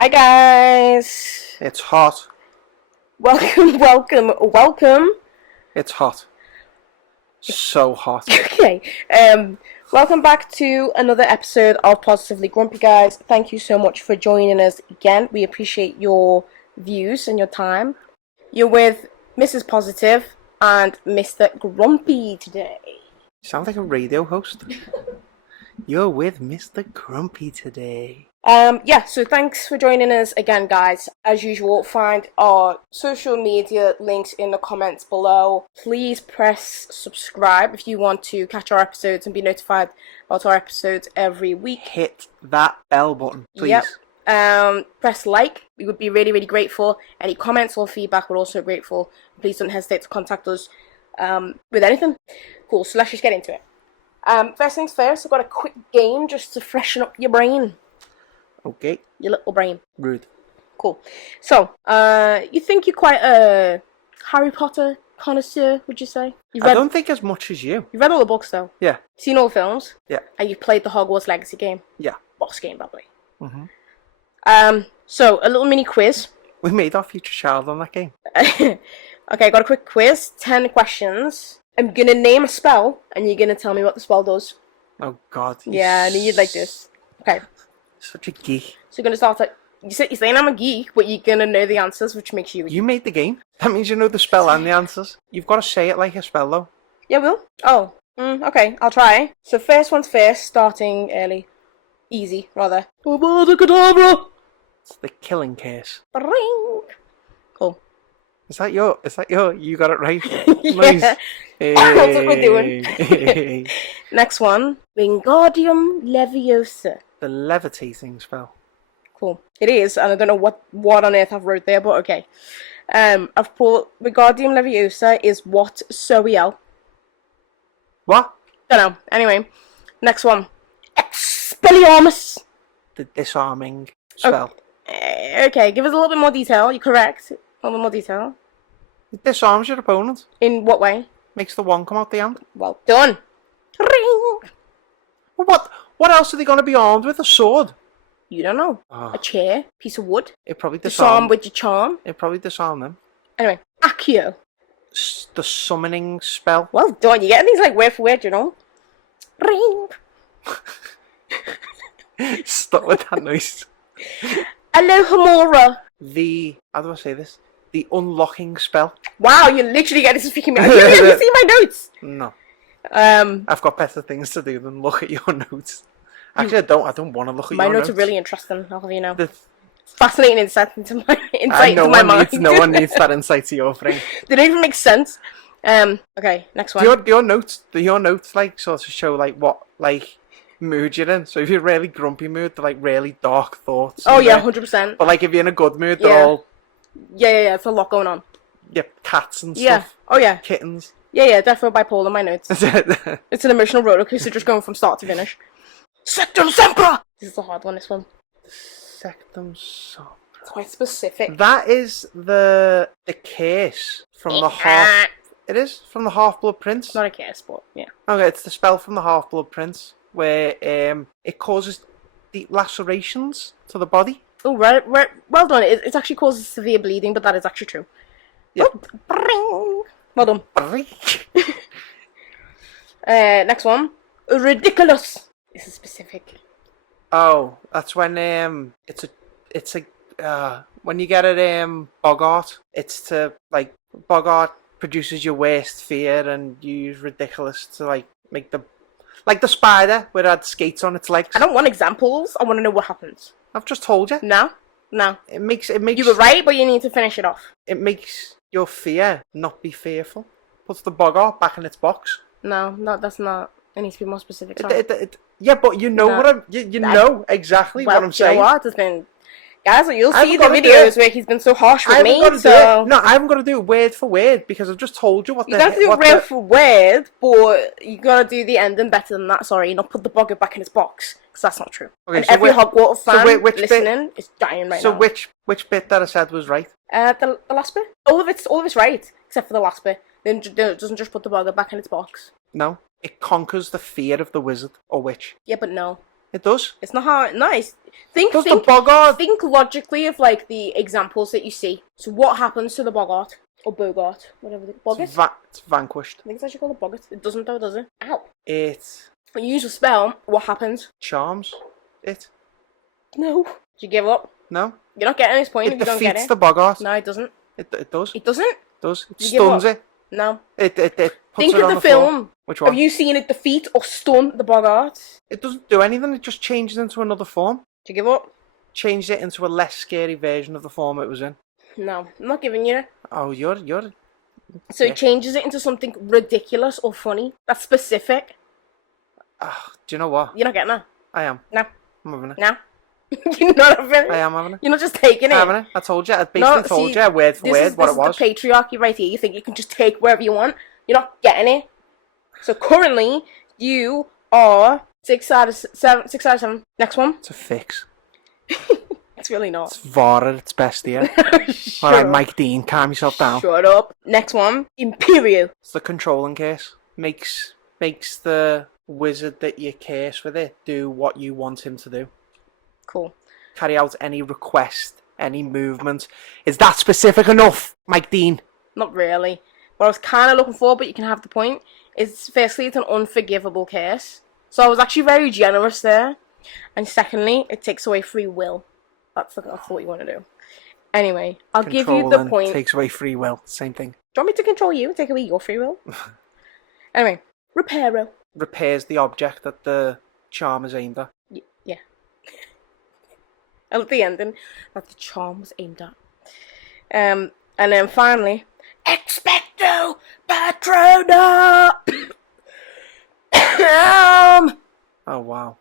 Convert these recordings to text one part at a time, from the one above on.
Hi guys! It's hot. Welcome. It's hot. So hot. Okay, welcome back to another episode of Positively Grumpy, guys. Thank you so much for joining us again. We appreciate your views and your time. You're with Mrs. Positive and Mr. Grumpy today. You sound like a radio host. You're with Mr. Grumpy today. So thanks for joining us again, guys. As usual, find our social media links in the comments below. Please press subscribe if you want to catch our episodes and be notified about our episodes every week. Hit that bell button, please. Yep. Press like. We would be really, really grateful. Any comments or feedback, we're also grateful. Please don't hesitate to contact us with anything. Cool, so let's just get into it. First things first, I've got a quick game just to freshen up your brain. Okay. Your little brain. Rude. Cool. So, you think you're quite a Harry Potter connoisseur, would you say? I don't think as much as you. You've read all the books, though? Yeah. Seen all the films? Yeah. And you've played the Hogwarts Legacy game? Yeah. Boss game, probably. Mm-hmm. So, a little mini quiz. We made our future child on that game. Okay, I got a quick quiz. 10 questions. I'm going to name a spell, and you're going to tell me what the spell does. Oh, God. Yeah, I knew you'd like this. Okay. Such a geek. So you're going to start at... You're saying I'm a geek, but you're going to know the answers, which makes you... You made the game. That means you know the spell and the answers. You've got to say it like a spell, though. Yeah, will? Oh. Okay, I'll try. So first one's first, starting early. Easy, rather. Avada-kedavra! It's the killing curse. Ring! Cool. Is that your... You got it right. Yeah. Nice. That's what we're doing. Hey. Next one. Wingardium Leviosa. The levitating spell. Cool. It is, and I don't know what on earth I've wrote there, but okay. I've put Wingardium Leviosa is what Soiel. What? Don't know. Anyway, next one. Expelliarmus. The disarming spell. Okay, give us a little bit more detail. You're correct. A little bit more detail. It disarms your opponent. In what way? Makes the one come out the hand. Well done. Ring. Well, what else are they going to be armed with? A sword? You don't know. Oh. A chair, piece of wood. It probably Disarm with your charm. It probably disarm them. Anyway, Accio. The summoning spell. Well done. You're getting these like word for word, you know. Ring. Stop with that noise. Alohomora. How do I say this? The unlocking spell. Wow, you're literally getting this freaking me out. Have you seen my notes? No. Um, I've got better things to do than look at your notes. Actually, I don't want to look at my your notes are really interesting. I'll have you know. The- Fascinating insight into my mind. No one needs that insight to your brain. They don't even make sense. Okay, next one. Your notes like sort of show like what like mood you're in. So if you're really grumpy mood, they're like really dark thoughts. Oh yeah, 100%. But like if you're in a good mood, they're all yeah. It's a lot going on. yeah, cats and Yeah. stuff. Oh yeah. Kittens. Yeah. Definitely bipolar. My notes. It's an emotional rollercoaster, just going from start to finish. Sectum Sempra. This is a hard one. This one. Sectum Sempra. It's quite specific. That is the curse from the half. It is from the Half-Blood Prince. It's not a curse, but yeah. Okay, it's the spell from the Half-Blood Prince where it causes deep lacerations to the body. Oh, right. Well done. It actually causes severe bleeding, but that is actually true. Yeah. Oh, well done. Next one. Ridiculous. This is specific. Oh, that's when when you get it Bogart, it's to like Bogart produces your worst fear and you use ridiculous to like make the spider where it had skates on its legs. I don't want examples. I want to know what happens. I've just told you. No. It makes You were right, but you need to finish it off. It makes your fear not be fearful. Puts the Bogart back in its box. No, that's not. It needs to be more specific. Yeah, but you know what you know exactly what I'm saying. What has been, guys? You'll see the videos where he's been so harsh with me. No, I haven't got to do it word for word because I've just told you what. You don't have to do it word for word, but you gotta do the ending better than that. Sorry, not put the bugger back in his box because that's not true. Okay, and so every Hogwarts fan listening is dying right now. So which bit that I said was right? The last bit. All of it's right except for the last bit. Then it doesn't just put the bugger back in its box. No. It conquers the fear of the wizard or witch. Yeah, but no. It does. It's not how. Nice. Does the Bogart? Think logically of like the examples that you see. So what happens to the Bogart or Bogart, whatever the Bogart? It's vanquished. I think it's actually called a Bogart. It doesn't though, does it? Ow. It When you use a spell, what happens? charms it. No. Do you give up? No. You're not getting this point It if you don't get defeats it. the Bogart. No, it doesn't. It does. It doesn't. It does. It You give stuns up? it. No. It puts Think it of on the floor. film. Which one? Have you seen it defeat or stun the Bogart? It doesn't do anything. It just changes into another form. Do you give up? Changes it into a less scary version of the form it was in. No. I'm not giving you it. Oh, you're. So Yeah. it changes it into something ridiculous or funny. That's specific. Do you know what? You're not getting that. I am. No. I'm having it. No. You're not having it. I am having it. You're not just taking it. I'm having it. I told you. I basically told you word for word what it was. This is the patriarchy right here. You think you can just take wherever you want. You're not getting it. So currently, you are 6 out of 7. 6 out of 7. Next one. It's a fix. It's really not. It's VAR at its best here. Shut Alright, up. Mike Dean, calm yourself down. Shut up. Next one. Imperial. It's the controlling curse. Makes the wizard that you curse with it do what you want him to do. Cool. Carry out any request, any movement. Is that specific enough, Mike Dean? Not really. What I was kind of looking for, but you can have the point, is firstly, it's an unforgivable curse. So I was actually very generous there. And secondly, it takes away free will. That's what you want to do. Anyway, I'll give you the point. Takes away free will. Same thing. Do you want me to control you and take away your free will? Anyway, reparo. Repairs the object that the charm is aimed at. Yeah. I love the ending that the charm was aimed at. And then finally, Expecto Patronum! Oh, wow.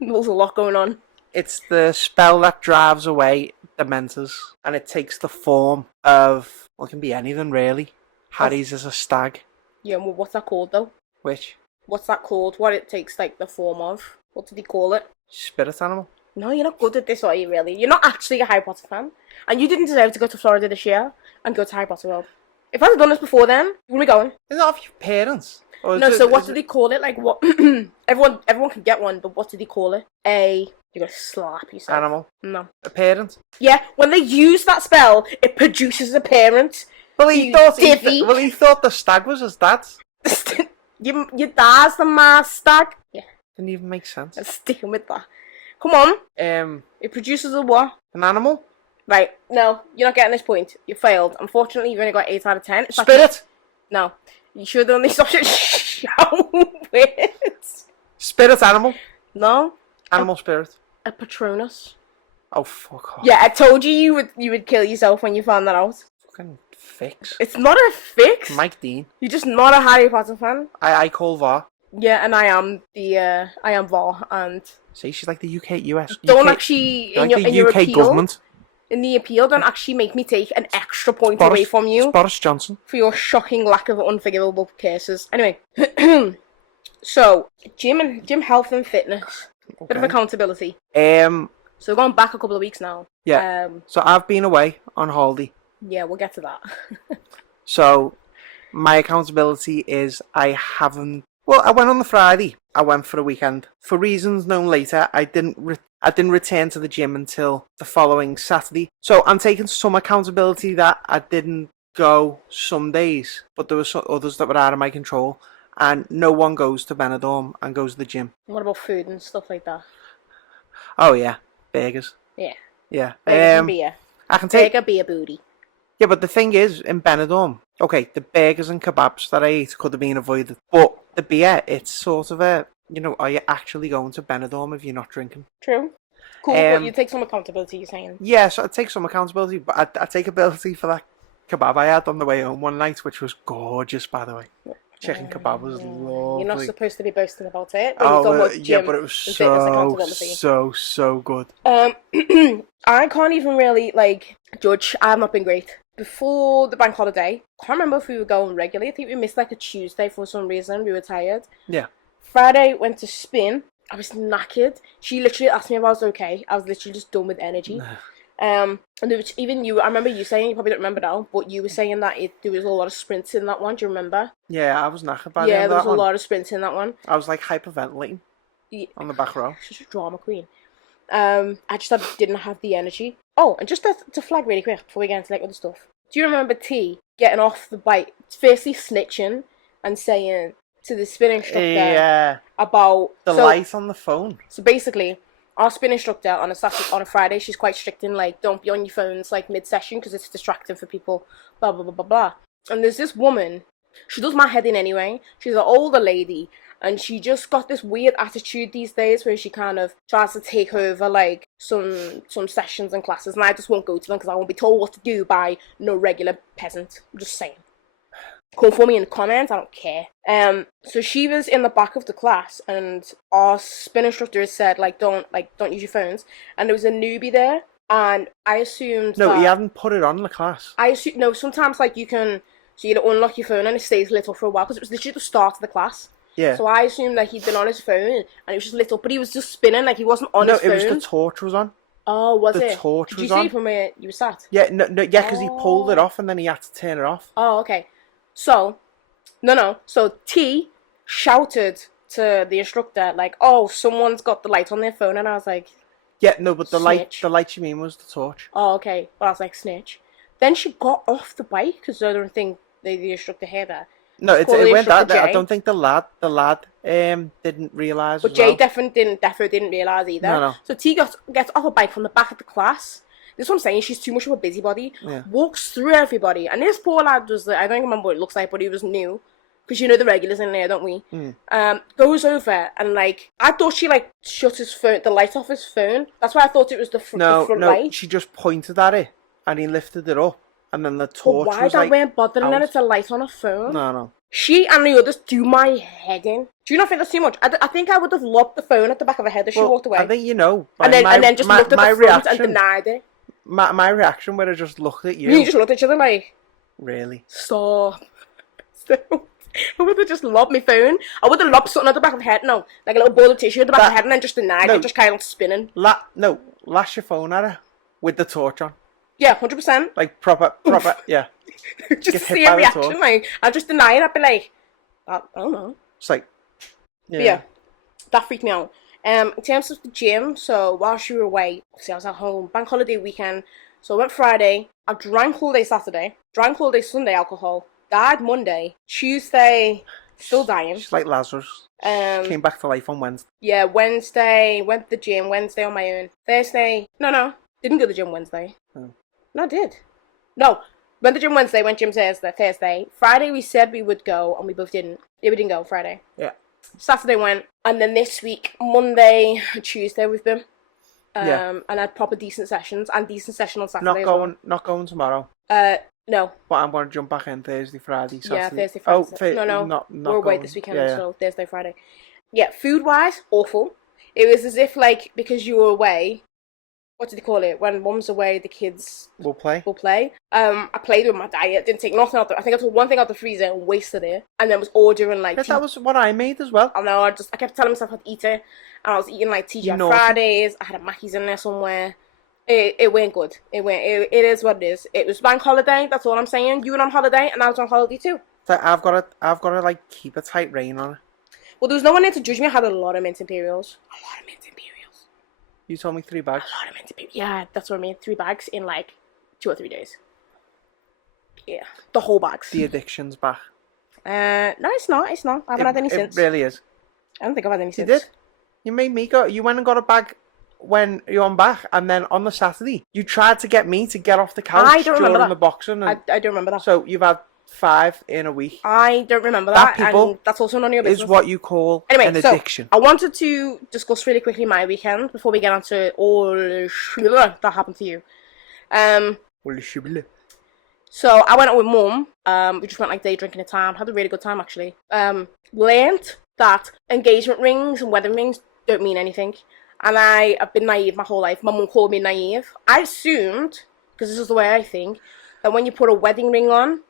There's a lot going on. It's the spell that drives away Dementors, and it takes the form of, well, it can be anything really. Harry's is a stag. Yeah, well, what's that called though? Which? What's that called? What it takes like the form of? What did he call it? Spirit animal. No, you're not good at this, are you really? You're not actually a Harry Potter fan. And you didn't deserve to go to Florida this year and go to Harry Potter World. If I'd have done this before then, where are we going? Is that of your parents? Or No, so what did they call it? Like what? everyone can get one, but what did he call it? You gotta slap yourself. Animal. No. A parent. Yeah, when they use that spell, it produces a parent. Well, he thought divvy. he thought the stag was his dad. your dad's the masked stag. Yeah, Didn't even make sense. I'm sticking with that. Come on. An It produces a what? animal. Right, no, you're not getting this point. You failed. Unfortunately, you've only got 8 out of 10. It's Spirit. No. You should only stop it. Spirit animal. No. Animal spirit. A Patronus. Oh, fuck off. Yeah, I told you would kill yourself when you found that out. Fucking fix. It's not a fix. Mike Dean. You're just not a Harry Potter fan. I call VAR. Yeah, and I am VAR, and See, she's like the US. don't actually You're in like your the in your UK appeal. government. In the appeal, don't actually make me take an extra point Boris- away from it's you Boris Johnson. for your shocking lack of unforgivable cases. Anyway, so gym health and fitness, bit of Okay. accountability. Um. So we're going back a couple of weeks now. Yeah. So I've been away on holiday. Yeah, we'll get to that. So my accountability is I haven't. Well, I went on the Friday. I went for a weekend. For reasons known later, I didn't return to the gym until the following Saturday. So I'm taking some accountability that I didn't go some days, but there were some others that were out of my control. And no one goes to Benidorm and goes to the gym. What about food and stuff like that? Oh yeah, burgers. Yeah. Yeah. Burgers and beer. I can take. Burger, beer, booty. Yeah, but the thing is, in Benidorm, okay, the burgers and kebabs that I ate could have been avoided. But the beer, it's sort of a, are you actually going to Benidorm if you're not drinking? True. Cool, but you take some accountability, you're saying. Yeah, so I take some accountability, but I take ability for that kebab I had on the way home one night, which was gorgeous, by the way. Chicken kebab was lovely. You're not supposed to be boasting about it. But Yeah, but it was so good. I can't even really, judge. I've not been great. Before the bank holiday, can't remember if we were going regularly. I think we missed, a Tuesday for some reason. We were tired. Yeah. Friday, went to spin. I was knackered. She literally asked me if I was okay. I was literally just done with energy. And there was even you, I remember you saying, you probably don't remember now, but you were saying that there was a lot of sprints in that one. Do you remember? Yeah, I was knackered by the end Yeah, of there that was a lot of sprints in that one. I was hyperventilating. on the back row. She's a drama queen. I just didn't have the energy. Oh, and just to flag really quick before we get into like other stuff. Do you remember T getting off the bike, firstly snitching and saying to the spin instructor about the light on the phone? So basically, our spin instructor on a Friday, she's quite strict in like, don't be on your phones like mid-session because it's distracting for people, blah, blah, blah, blah, blah. And there's this woman, she does my head in anyway. She's an older lady, and she just got this weird attitude these days where she kind of tries to take over like some sessions and classes, and I just won't go to them because I won't be told what to do by no regular peasant. I'm just saying. Come for me in the comments, I don't care. So she was in the back of the class, and our spin instructor said like don't use your phones, and there was a newbie there, and I assumed he hadn't put it on in the class. I assume no. Sometimes like you unlock your phone and it stays lit up for a while because it was literally the start of the class. Yeah. So I assumed that he'd been on his phone and it was just lit up, but he was just spinning like he wasn't on his phone. No, it was the torch was on. Oh, was it? The torch was on. Did you see from where you were sat? Yeah, because he pulled it off and then he had to turn it off. Oh, okay. So, So T shouted to the instructor like, "Oh, someone's got the light on their phone," and I was like, "Yeah, no, but the snitch. light you mean was the torch." Oh, okay. But I was like, "Snitch." Then she got off the bike because I don't think the instructor heard her. No, it went that. I don't think the lad didn't realise. But Jay definitely didn't realise either. No. So T gets off a bike from the back of the class. This is what I'm saying. She's too much of a busybody. Yeah. Walks through everybody, and this poor lad was I don't remember what it looks like, but he was new. Because you know the regulars in there, don't we? Goes over and like I thought she like shut his phone, the light off his phone. That's why I thought it was the front light. No, she just pointed at it and he lifted it up, and then the torch but why was like. Why weren't bothering her to light on her phone? No. She and the others do my head in. Do you not think that's too much? I think I would have lobbed the phone at the back of her head as she walked away. I think and then just looked at the front and denied it. My reaction would have just looked at you. You just looked at each other like, really? Stop. I would have just lobbed my phone. I would have lobbed something at the back of my head. No, like a little ball of tissue at the back of my head, and then just denied it, just kind of spinning. Lash your phone at her with the torch on. Yeah, 100%. Like proper, yeah. Just see a reaction. Like I'd just deny it. I'd be like, I don't know. It's like, yeah, that freaked me out. In terms of the gym, so while she were away, obviously I was at home, bank holiday weekend. So I went Friday. I drank all day Saturday. Drank all day Sunday alcohol. Died Monday. Tuesday, still dying. She's like Lazarus. Came back to life on Wednesday. Yeah, Wednesday, went to the gym. Wednesday on my own. Thursday, no. Didn't go to the gym Wednesday. Oh. No, I did. No, went to the gym Wednesday, went gym Thursday. Friday we said we would go, and we both didn't. Yeah, we didn't go Friday. Yeah. Saturday went, and then this week, Monday, Tuesday we've been. Yeah. And had proper decent sessions, and decent session on Saturday. Not going tomorrow. No. But I'm going to jump back in Thursday, Friday, Saturday. Yeah, Thursday, Friday. No. Not we're away this weekend, yeah. So Thursday, Friday. Yeah, food-wise, awful. It was as if, like, because you were away, what did they call it? When mum's away, the kids will play. I played with my diet, didn't take nothing out. I think I took one thing out the freezer and wasted it, and then was ordering like. That was what I made as well. I know. I kept telling myself I'd eat it, and I was eating like TGI Fridays. I had a Mackey's in there somewhere. It went good. It is what it is. It was bank holiday. That's all I'm saying. You were on holiday, and I was on holiday too. So I've got to like keep a tight rein on it. Well, there was no one there to judge me. I had a lot of mint imperials. You told me 3 bags. A lot of mint imperials. Yeah, that's what I mean. 3 bags in like 2 or 3 days. Yeah, the whole bags. The addiction's back. No, it's not. I haven't had any since. It really is. I don't think I've had any since. You did. You made me go. You went and got a bag when you're on back, and then on the Saturday, you tried to get me to get off the couch during the boxing. And I don't remember that. So you've had 5 in a week. I don't remember that. People, and that's also none of your business. Is what you call an addiction. So I wanted to discuss really quickly my weekend before we get on to all that happened to you. So I went out with mum. We just went like day drinking a time. Had a really good time actually. Learned that engagement rings and wedding rings don't mean anything. And I've been naive my whole life. My mum called me naive. I assumed, because this is the way I think, that when you put a wedding ring on,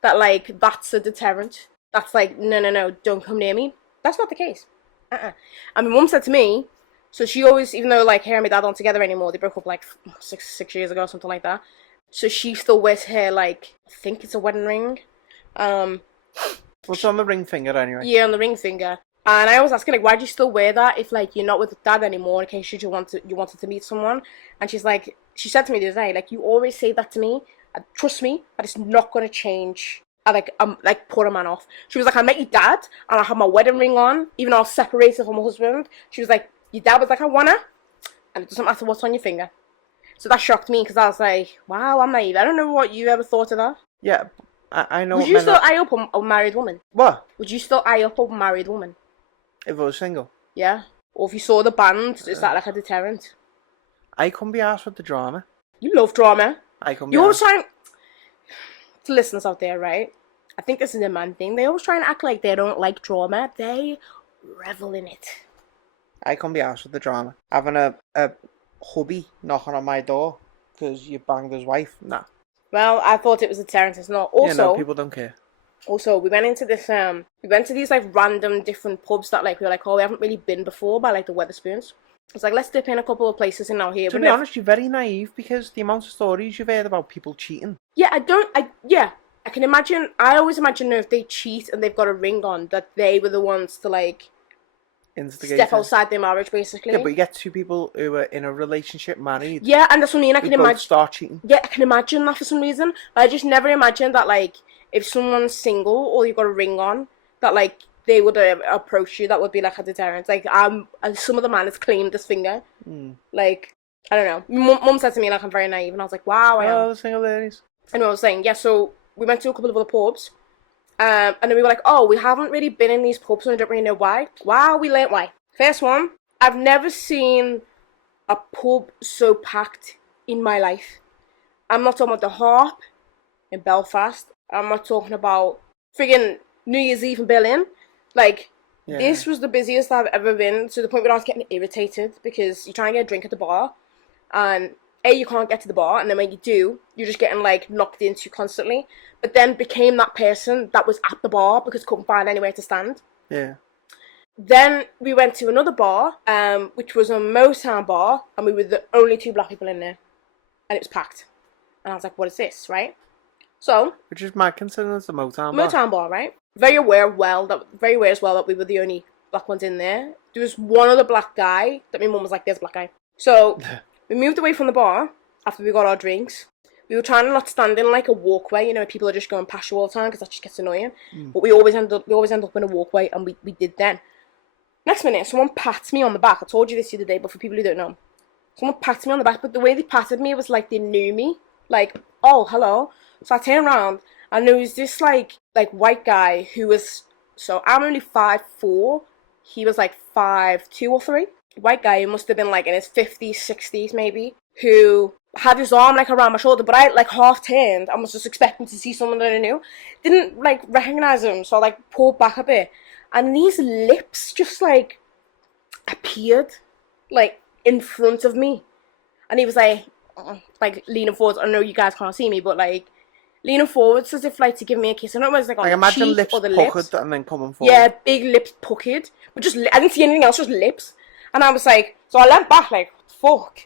that like that's a deterrent. That's like no, don't come near me. That's not the case. And my mum said to me, so she always, even though like her and my dad aren't together anymore, they broke up like six years ago or something like that. So she still wears her like, I think it's a wedding ring. What's on the ring finger anyway? Yeah, on the ring finger. And I was asking, like, why do you still wear that if, like, you're not with dad anymore in case you wanted to meet someone? And she said to me the other day, like, you always say that to me. Trust me, that it's not going to change. Like, put a man off. She was like, I met your dad, and I had my wedding ring on, even though I was separated from my husband. She was like, your dad was like, I wanna, and it doesn't matter what's on your finger. So that shocked me, because I was like, wow, I'm naive. I don't know what you ever thought of that. Yeah, I know. Would What you men still are... eye up a married woman? What? Would you still eye up a married woman? If I was single? Yeah? Or if you saw the band, is that like a deterrent? I couldn't be arsed with the drama. You love drama. I couldn't be You always arsed. try to listeners out there, right? I think this is a man thing. They always try and act like they don't like drama. They revel in it. I couldn't be arsed with the drama. Having a hubby knocking on my door because you banged his wife. Nah. Well, I thought it was a deterrent. It's not. Yeah, no, people don't care. Also, we went into this. We went to these like random different pubs that like we were like, oh, we haven't really been before, by like the Weatherspoons. It's like, let's dip in a couple of places in out here. To be honest, you're very naive because the amount of stories you've heard about people cheating. Yeah, I can imagine. I always imagine if they cheat and they've got a ring on, that they were the ones to like step outside their marriage, basically. Yeah, but you get two people who are in a relationship, married. Yeah, and that's what I mean. I can imagine. Start cheating. Yeah, I can imagine that for some reason. But I just never imagined that, like, if someone's single or you've got a ring on, that like they would approach you. That would be like a deterrent. Like, some of the man has claimed this finger. Like, I don't know. Mum said to me like I'm very naive, and I was like, wow, I am. Oh, the single ladies. And I was saying, yeah. So we went to a couple of other pubs. And then we were like, oh, we haven't really been in these pubs and I don't really know why. Wow, we learnt why. First one, I've never seen a pub so packed in my life. I'm not talking about the Harp in Belfast. I'm not talking about friggin' New Year's Eve in Berlin. Like, This was the busiest I've ever been, to the point where I was getting irritated because you try and get a drink at the bar and you can't get to the bar, and then when you do, you're just getting like knocked into constantly. But then became that person that was at the bar because couldn't find anywhere to stand. Yeah. Then we went to another bar, which was a Motown bar, and we were the only two black people in there, and it was packed. And I was like, "What is this?" Right? So, which is mad considering it's a Motown bar. Motown bar, right? Very aware as well that we were the only black ones in there. There was one other black guy that my mum was like, "There's a black guy." So. We moved away from the bar after we got our drinks. We were trying to not stand in like a walkway, you know, people are just going past you all the time because that just gets annoying. But we always end up in a walkway, and we did then. Next minute, someone pats me on the back. I told you this the other day, but for people who don't know, someone pats me on the back. But the way they patted me was like they knew me, like, oh, hello. So I turned around, and there was this like white guy who was. So I'm only 5'4". He was like 5'2" or 5'3". White guy who must have been like in his 50s, 60s maybe, who had his arm like around my shoulder, but I like half turned and was just expecting to see someone that I knew. Didn't like recognize him, so I like pulled back a bit, and these lips just like appeared like in front of me, and he was like leaning forward. I know you guys can't see me, but like leaning forwards as if like to give me a kiss. I don't know if it was like on the cheek lips or the puckered lips. And then coming forward. Yeah, big lips puckered, but just I didn't see anything else, just lips. And I was like, so I leant back like, fuck.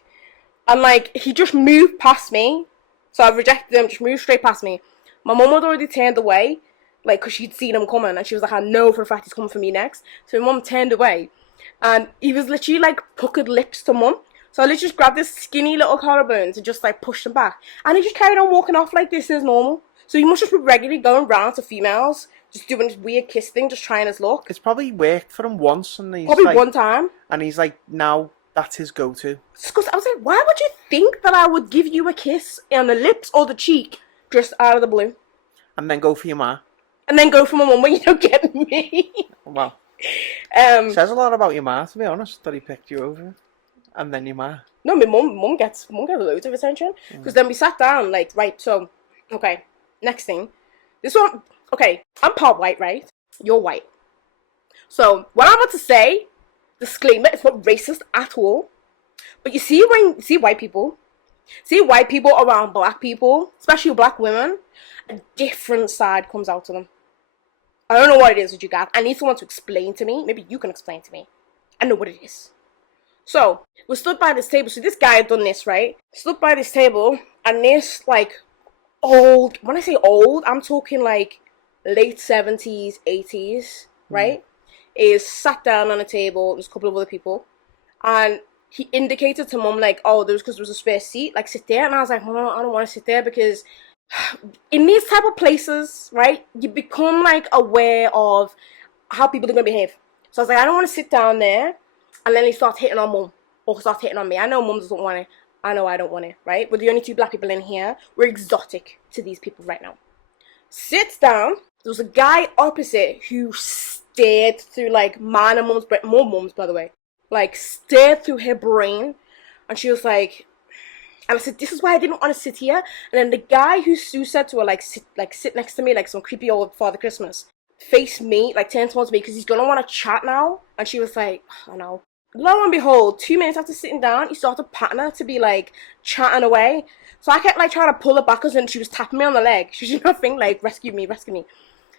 And like, he just moved past me. So I rejected him, just moved straight past me. My mum had already turned away, like, because she'd seen him coming. And she was like, I know for a fact he's coming for me next. So my mum turned away. And he was literally like puckered lips to mum. So I literally just grabbed this skinny little collarbones and just like pushed him back. And he just carried on walking off like this is normal. So he must just be regularly going round to females, just doing this weird kiss thing, just trying his luck. It's probably worked for him once, and he's probably like, one time. And he's like, now that's his go-to. Because I was like, why would you think that I would give you a kiss on the lips or the cheek just out of the blue? And then go for your ma. And then go for my mum when you don't get me. Well, says a lot about your ma, to be honest, that he picked you over. And then your ma. No, my mum gets loads of attention. Because then we sat down, like, right, so, okay, next thing. This one, okay, I'm part white, right? You're white. So, what I'm about to say, disclaimer, it's not racist at all. But you see white people around black people, especially black women, a different side comes out to them. I don't know what it is with you guys. I need someone to explain to me. Maybe you can explain to me. I know what it is. So, we stood by this table. So this guy had done this, right? Stood by this table, and this, like, old, when I say old, I'm talking, like, late 70s, 80s, right? is sat down on a table. There's a couple of other people, and he indicated to Mum like, "Oh, because there was a spare seat. Like, sit there." And I was like, "Mum, I don't want to sit there because in these type of places, right, you become like aware of how people are gonna behave." So I was like, "I don't want to sit down there," and then he starts hitting on Mum or starts hitting on me. I know Mum doesn't want it. I know I don't want it, right? We're the only two black people in here. We're exotic to these people right now. Sits down. There was a guy opposite who stared through like mine and Mum's, more Mum's by the way, like stared through her brain, and she was like, and I said, "This is why I didn't want to sit here." And then the guy who said to her, like sit next to me, like some creepy old Father Christmas, faced me, like turned towards me because he's gonna want to chat now. And she was like, "Oh no." Lo and behold, 2 minutes after sitting down, he started patting her to be like chatting away. So I kept like trying to pull her back, and she was tapping me on the leg. She was doing nothing like rescue me, rescue me.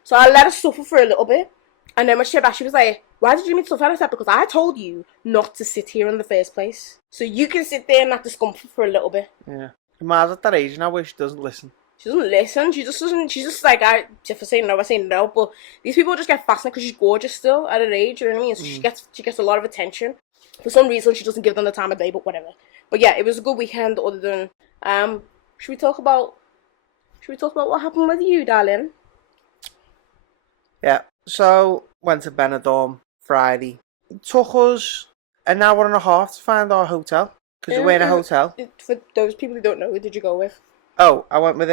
So I let her suffer for a little bit. And then when she came back, she was like, "Why did you make suffer?" I said, "Because I told you not to sit here in the first place. So you can sit there and not discomfort for a little bit." Yeah. Ma's at that age now where she doesn't listen. She doesn't listen. She just doesn't. She's just like, if I say no, I say no. But these people just get fascinated because she's gorgeous still at her age. You know what I mean? So she gets a lot of attention. For some reason, she doesn't give them the time of day. But whatever. But yeah, it was a good weekend. Other than should we talk about what happened with you, darling? Yeah. So went to Benidorm Friday. It took us an hour and a half to find our hotel because we were in a hotel. For those people who don't know, who did you go with? Oh, I went with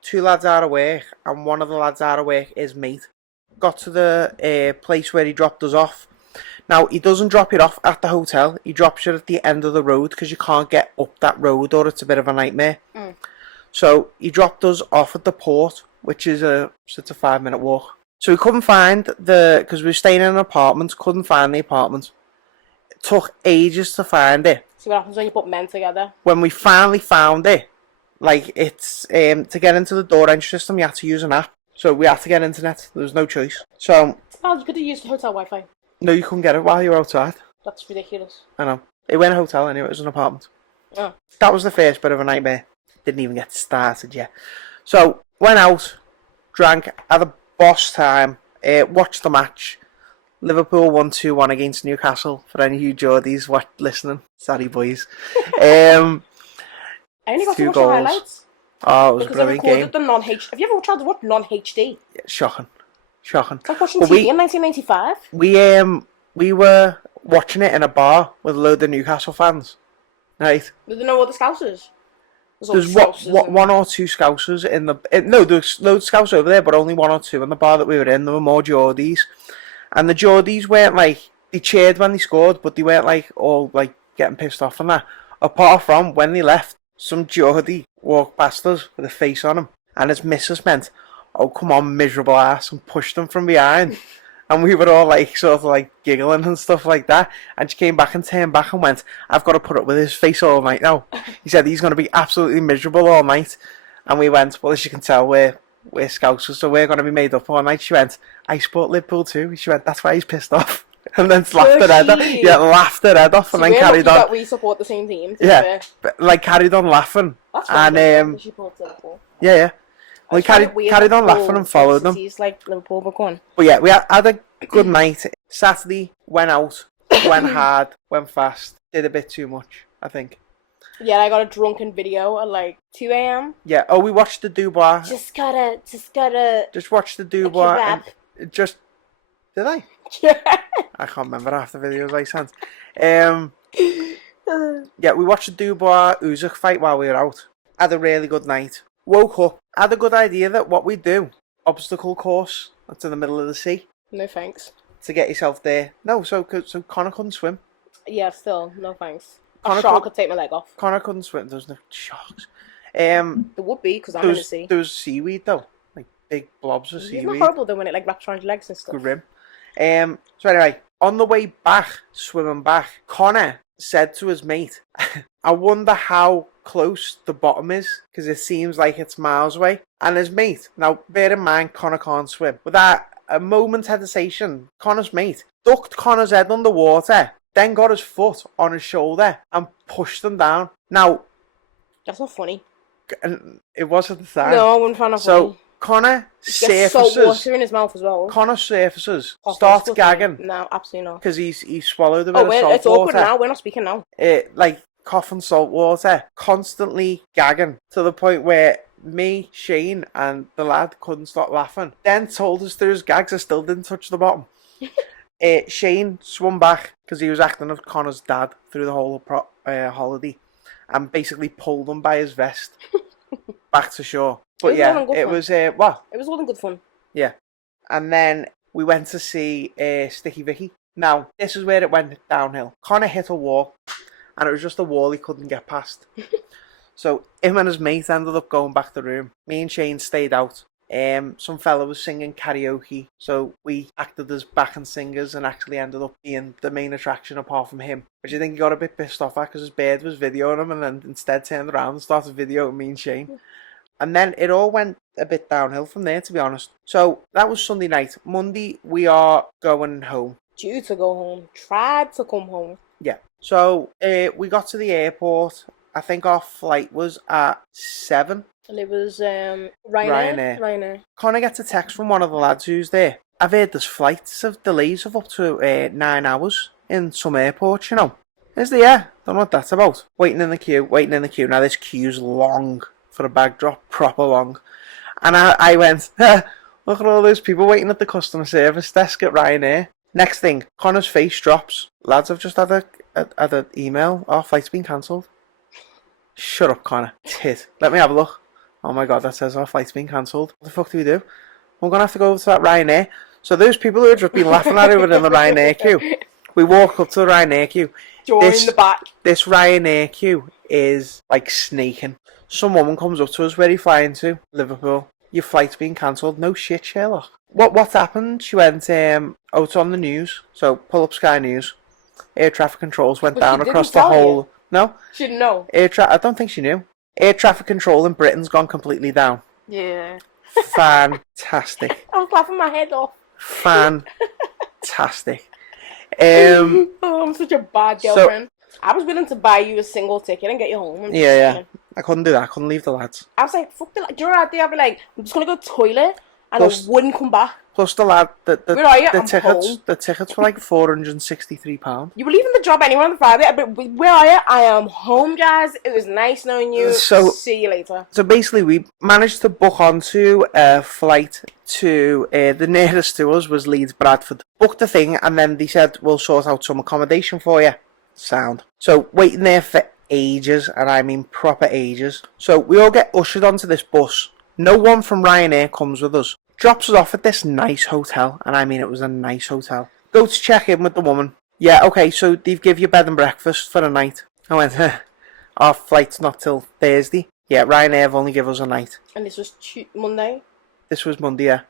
two lads out of work, and one of the lads out of work is mate. Got to the place where he dropped us off. Now, he doesn't drop you off at the hotel. He drops you at the end of the road because you can't get up that road or it's a bit of a nightmare. So he dropped us off at the port, which is it's a 5-minute walk. So we couldn't find because we were staying in an apartment, couldn't find the apartment. It took ages to find it. See what happens when you put men together. When we finally found it, like it's to get into the door entry system, you had to use an app. So we had to get internet. There was no choice. So you could have used the hotel Wi-Fi. no, you couldn't get it while you were outside. That's ridiculous. I know. It went a hotel anyway. It was an apartment. Oh. That was the first bit of a nightmare. Didn't even get started yet. So went out, drank, had a boss time, watched the match. Liverpool 1-2-1 against Newcastle. For any of you Geordies listening, sorry boys. I only got to watch the highlights. Oh, it was a brilliant game. The non-HD. Have you ever tried to watch non-HD? Yeah, shocking. It's like watching TV in 1995. We were watching it in a bar with a load of Newcastle fans. Right. Did they know what the Scousers? There's one or two Scousers in the... no, there's loads of Scousers over there, but only one or two in the bar that we were in. There were more Geordies. And the Geordies weren't like... They cheered when they scored, but they weren't like all like getting pissed off and that. Apart from when they left, some Geordie walked past us with a face on him. And his missus meant, "Oh, come on, miserable ass," and pushed him from behind. And we were all like, sort of like giggling and stuff like that. And she came back and turned back and went, "I've got to put up with his face all night now." He said he's going to be absolutely miserable all night. And we went, "Well, as you can tell, we're Scousers, so we're going to be made up all night." She went, "I support Liverpool too." She went, "That's why he's pissed off." And then laughed her head off. Yeah, laughed her head off, so and then carried on. That we support the same team. Yeah, but, like carried on laughing. That's and she supports Liverpool. Yeah. Well, he carried on laughing and followed them. He's like Liverpool, but go on. But yeah, we had a good night. Saturday, went out, went hard, went fast, did a bit too much, I think. Yeah, I got a drunken video at like 2 a.m. Yeah. Oh, we watched the Dubois. Just watched the Dubois. And just did I? Yeah. I can't remember half the videos I sent. Yeah, we watched the Dubois Usyk fight while we were out. Had a really good night. Woke up, had a good idea that what we do, obstacle course, that's in the middle of the sea. No thanks. To get yourself there. No, so Connor couldn't swim. Yeah, still, no thanks. A shark could take my leg off. Connor couldn't swim, there was no sharks. There would be, because I'm in the sea. There was seaweed though, like big blobs of seaweed. It's not horrible though when it like wraps around your legs and stuff. Grim. So anyway, on the way back, swimming back, Connor said to his mate, "I wonder how close the bottom is, because it seems like it's miles away." And his mate, now bear in mind Connor can't swim, without a moment's hesitation, Connor's mate ducked Connor's head underwater, then got his foot on his shoulder and pushed him down. Now, that's not funny. And it was at the time. No, I wouldn't find it funny. So Connor He gets salt surfaces. water in his mouth as well. Connor surfaces. Cough, Starts spluttering. gagging. No, absolutely not. Because he's swallowed a bit of It's salt awkward water. now. We're not speaking now. Like coughing salt water. Constantly gagging. To the point where me, Shane, and the lad couldn't stop laughing. Then told us that his gags still didn't touch the bottom. Shane swum back because he was acting as Connor's dad through the whole holiday, and basically pulled him by his vest back to shore. But it was what? It was all in good fun. Yeah, and then we went to see Sticky Vicky. Now this is where it went downhill. Connor hit a wall, and it was just a wall he couldn't get past. So him and his mate ended up going back to the room. Me and Shane stayed out. Some fella was singing karaoke, so we acted as backing singers and actually ended up being the main attraction apart from him. Which I think he got a bit pissed off at because his bird was videoing him and then instead turned around and started videoing me and Shane. And then it all went a bit downhill from there, to be honest. So that was Sunday night. Monday, we are going home. Due to go home. Tried to come home. Yeah. So we got to the airport. I think our flight was at 7. And it was Ryanair. Connor gets a text from one of the lads who's there. I've heard there's flights of delays of up to 9 hours in some airports, you know. Is there? Yeah. Don't know what that's about. Waiting in the queue. Now this queue's long for a bag drop, proper long. And I went, look at all those people waiting at the customer service desk at Ryanair. Next thing, Connor's face drops. Lads, I've just had an email. Our flight's been cancelled. Shut up, Connor. Tit. Let me have a look. Oh my god, that says our flight's been cancelled. What the fuck do we do? We're going to have to go over to that Ryanair. So those people who had just been laughing at it within the Ryanair queue, we walk up to the Ryanair queue. Join the back. This Ryanair queue is like snaking. Some woman comes up to us, where are you flying to? Liverpool. Your flight's been cancelled. No shit, Sherlock. What happened? She went, it's on the news. So pull up Sky News. Air traffic controls went down across the whole... No? She didn't know. I don't think she knew. Air traffic control in Britain's gone completely down. Yeah. Fantastic. I was laughing my head off. Fantastic. I'm such a bad girlfriend. I was willing to buy you a single ticket and get you home. Yeah. I couldn't do that. I couldn't leave the lads. I was like, fuck the lad. Do you know what I'd be like, I'm just going to go to the toilet and I wouldn't come back. Plus the lad, where are you? The tickets were like £463. You were leaving the job anyway on the Friday, but where are you? I am home, guys. It was nice knowing you. See you later. So basically, we managed to book onto a flight to the nearest to us was Leeds Bradford. Booked the thing, and then they said we'll sort out some accommodation for you. Sound. So waiting there for ages, and I mean proper ages. So we all get ushered onto this bus. No one from Ryanair comes with us. Drops us off at this nice hotel, and I mean it was a nice hotel. Go to check in with the woman. Yeah, okay, so they've give you bed and breakfast for a night. I went, our flight's not till Thursday. Yeah, Ryanair have only give us a night. And this was Monday? This was Monday, yeah.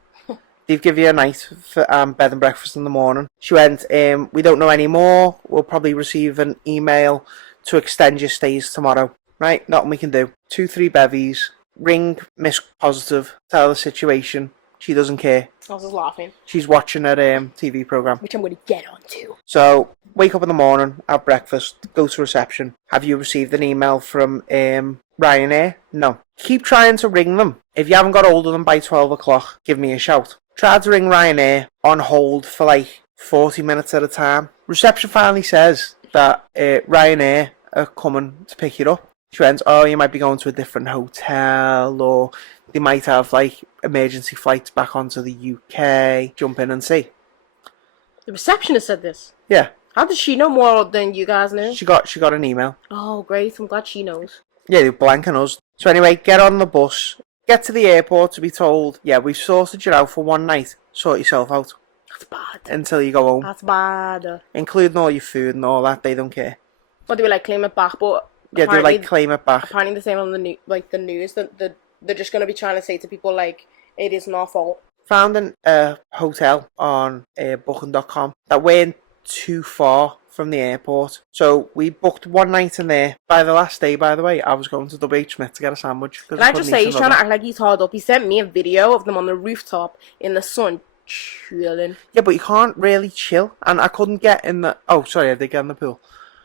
They've give you a night for bed and breakfast in the morning. She went, we don't know any more. We'll probably receive an email to extend your stays tomorrow. Right, nothing we can do. 2-3 bevies. Ring Miss Positive. Tell her the situation. She doesn't care. I was just laughing. She's watching her TV programme. Which I'm going to get on to. So, wake up in the morning, have breakfast, go to reception. Have you received an email from Ryanair? No. Keep trying to ring them. If you haven't got hold of them by 12 o'clock, give me a shout. Tried to ring Ryanair on hold for like 40 minutes at a time. Reception finally says that Ryanair are coming to pick you up. She went, you might be going to a different hotel, or they might have like emergency flights back onto the UK. Jump in and see. The receptionist said this? Yeah. How does she know more than you guys knew? She got an email. Oh, great. I'm glad she knows. Yeah, they're blanking us. So anyway, get on the bus. Get to the airport to be told, yeah, we've sorted you out for one night. Sort yourself out. That's bad. Until you go home. That's bad. Including all your food and all that, they don't care. Well, they were like, claim it back, but... Yeah, they like, claim it back. Apparently the same on the news, that they're just going to be trying to say to people, like, it isn't our fault. Found a hotel on booking.com that weren't too far from the airport. So we booked one night in there. By the last day, by the way, I was going to WH Smith to get a sandwich. Can I just say, he's trying to act like he's hard up. He sent me a video of them on the rooftop in the sun, chilling. Yeah, but you can't really chill. And I couldn't get in the... Oh, sorry, I did get in the pool.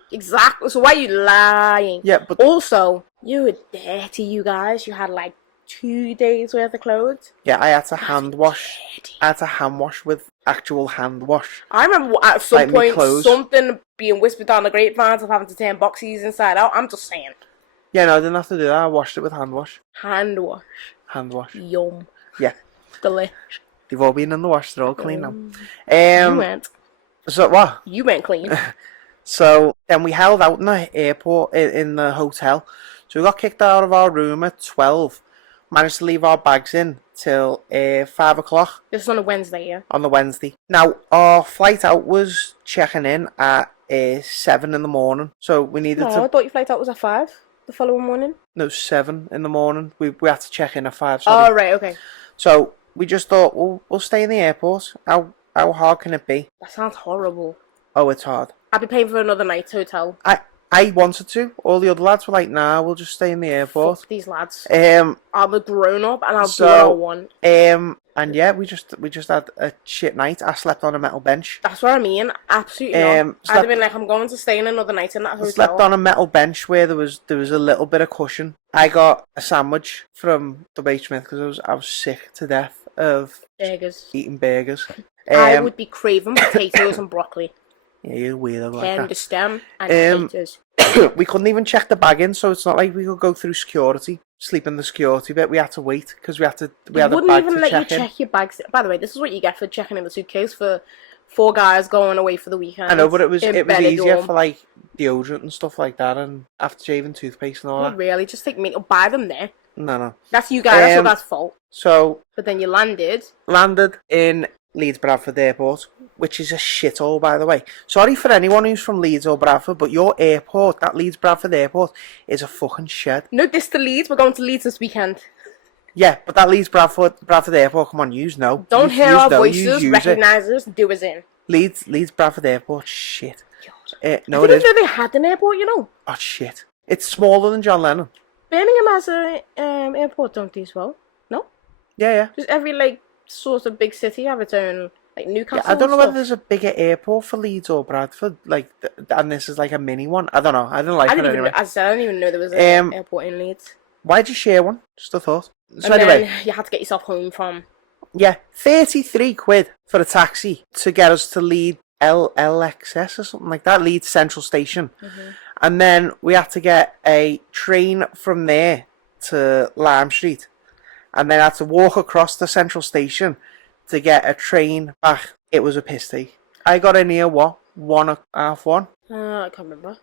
Exactly. So why are you lying? Yeah, but... Also, you were dirty, you guys. You had, like, 2 days worth of clothes. Yeah, I had to hand wash. I had to hand wash with actual hand wash. I remember at some Like, me point clothes. something being whispered down the grapevines of having to turn boxies inside out. I'm just saying. Yeah, no, I didn't have to do that. I washed it with hand wash. Hand wash. Hand wash. Yum. Yeah. Delish. They've all been in the wash. They're all clean now. You went. So what? You went clean. So then we held out in the airport, in the hotel. So we got kicked out of our room at 12. Managed to leave our bags in till 5 o'clock. This is on a Wednesday, yeah? On the Wednesday. Now, our flight out was checking in at 7 in the morning. So we needed No, I thought your flight out was at 5 the following morning. No, 7 in the morning. We had to check in at 5. Sorry. Oh, right, okay. So we just thought, we'll stay in the airport. How hard can it be? That sounds horrible. Oh, it's hard. I'd be paying for another night's hotel. I wanted to. All the other lads were like, nah, we'll just stay in the airport. Fuck these lads. I'm a grown up and I'll do what I want. And yeah, we just had a shit night. I slept on a metal bench. That's what I mean. Absolutely not. I'd have been like, I'm going to stay in another night in that hotel. Slept on a metal bench where there was a little bit of cushion. I got a sandwich from the Smith because I was sick to death of burgers. Eating burgers. I would be craving potatoes and broccoli. Yeah, you're weirdo like that. Tender stem and potatoes. We couldn't even check the bag in, so it's not like we could go through security, sleep in the security bit. We had to wait because we had a bag to check in. Wouldn't even let you check your bags. By the way, this is what you get for checking in the suitcase for 4 guys going away for the weekend. I know, but it was Benidorm. easier for like deodorant and stuff like that, and after shaving, toothpaste and all Not that. really, just take me. Buy them there. No. That's you guys. That's your guys' fault. So. But then you landed In Leeds Bradford Airport, which is a shithole, by the way. Sorry for anyone who's from Leeds or Bradford, but your airport, that Leeds Bradford Airport, is a fucking shed. No, this to Leeds. We're going to Leeds this weekend. Yeah, but that Leeds Bradford Airport, come on, yous know. Don't hear our voices, recognise us, do us in. Leeds Bradford Airport, shit. No, I didn't know they had an airport, you know. Oh, shit. It's smaller than John Lennon. Birmingham has an airport, don't they, as well? No? Yeah. Just every, sort of big city have its own, Newcastle. Yeah, I don't know whether there's a bigger airport for Leeds or Bradford, and this is like a mini one. I don't know. I didn't like it anyway. As I said, I didn't even know there was an airport in Leeds. Why'd you share one? Just a thought. So and anyway, then you had to get yourself home from. Yeah, 33 quid for a taxi to get us to Leeds LXS or something like that, Leeds Central Station. Mm-hmm. And then we had to get a train from there to Lime Street. And then I had to walk across the Central Station to get a train back. It was a piss take. I got in here, 1:30? I can't remember. I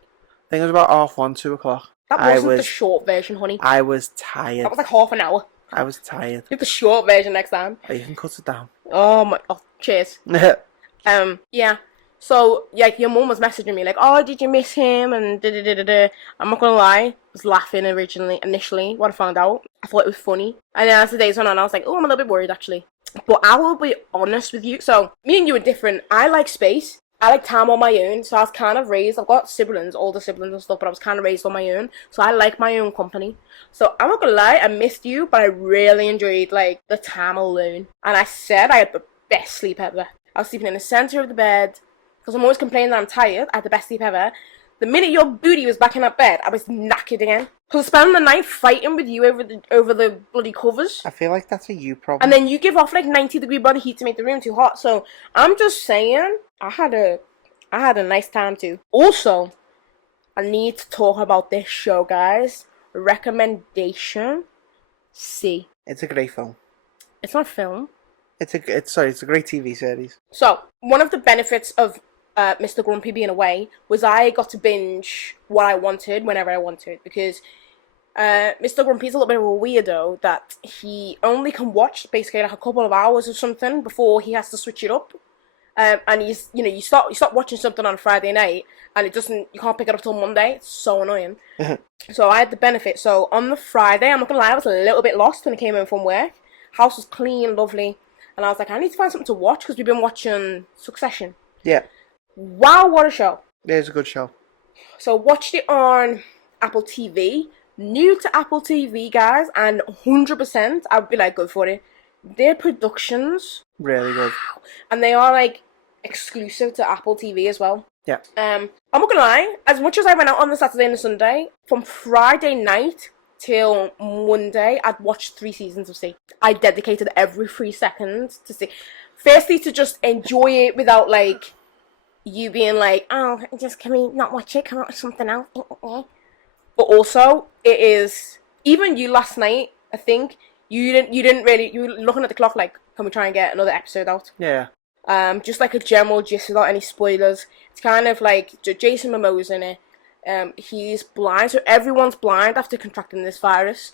think it was about 1:30, 2 o'clock. That wasn't the short version, honey. I was tired. That was like half an hour. I was tired. Get the short version next time. Oh, you can cut it down. Oh my, cheers. Yeah. So, your mum was messaging me like, oh, did you miss him? And da-da-da-da-da. I'm not gonna lie, I was laughing initially, when I found out. I thought it was funny. And then as the days went on, I was like, oh, I'm a little bit worried, actually. But I will be honest with you. So, me and you are different. I like space. I like time on my own. So, I was kind of raised, I've got siblings, older siblings and stuff, but I was kind of raised on my own. So, I like my own company. So, I'm not gonna lie, I missed you, but I really enjoyed, the time alone. And I said I had the best sleep ever. I was sleeping in the centre of the bed. Because I'm always complaining that I'm tired. I had the best sleep ever. The minute your booty was back in that bed, I was knackered again. Because I spent the night fighting with you over the bloody covers. I feel like that's a you problem. And then you give off 90-degree body heat to make the room too hot. So I'm just saying, I had a nice time too. Also, I need to talk about this show, guys. Recommendation C. It's a great film. It's not a film. It's a great TV series. So one of the benefits of Mr. Grumpy being away was I got to binge what I wanted whenever I wanted, because Mr. Grumpy's a little bit of a weirdo that he only can watch basically a couple of hours or something before he has to switch it up. And he's, you start watching something on a Friday night and you can't pick it up till Monday. It's so annoying. So I had the benefit. So on the Friday, I'm not gonna lie, I was a little bit lost when I came home from work. House was clean, lovely. And I was like, I need to find something to watch because we've been watching Succession. Yeah. Wow, what a show. It is a good show. So watched it on Apple TV. New to Apple TV, guys. And 100%, I'd be like, go for it. Their productions. Really good. Wow. And they are exclusive to Apple TV as well. Yeah. I'm not going to lie. As much as I went out on the Saturday and the Sunday, from Friday night till Monday, I'd watched 3 seasons of Sea. I dedicated every 3 seconds to See. Firstly, to just enjoy it without, like, you being like, oh, just can we not watch it? Can we watch something else? But also, it is, even you last night, I think, you didn't really, you were looking at the clock like, can we try and get another episode out? Yeah. Just like a general gist without any spoilers. It's kind of like Jason Momoa's in it. He's blind, so everyone's blind after contracting this virus.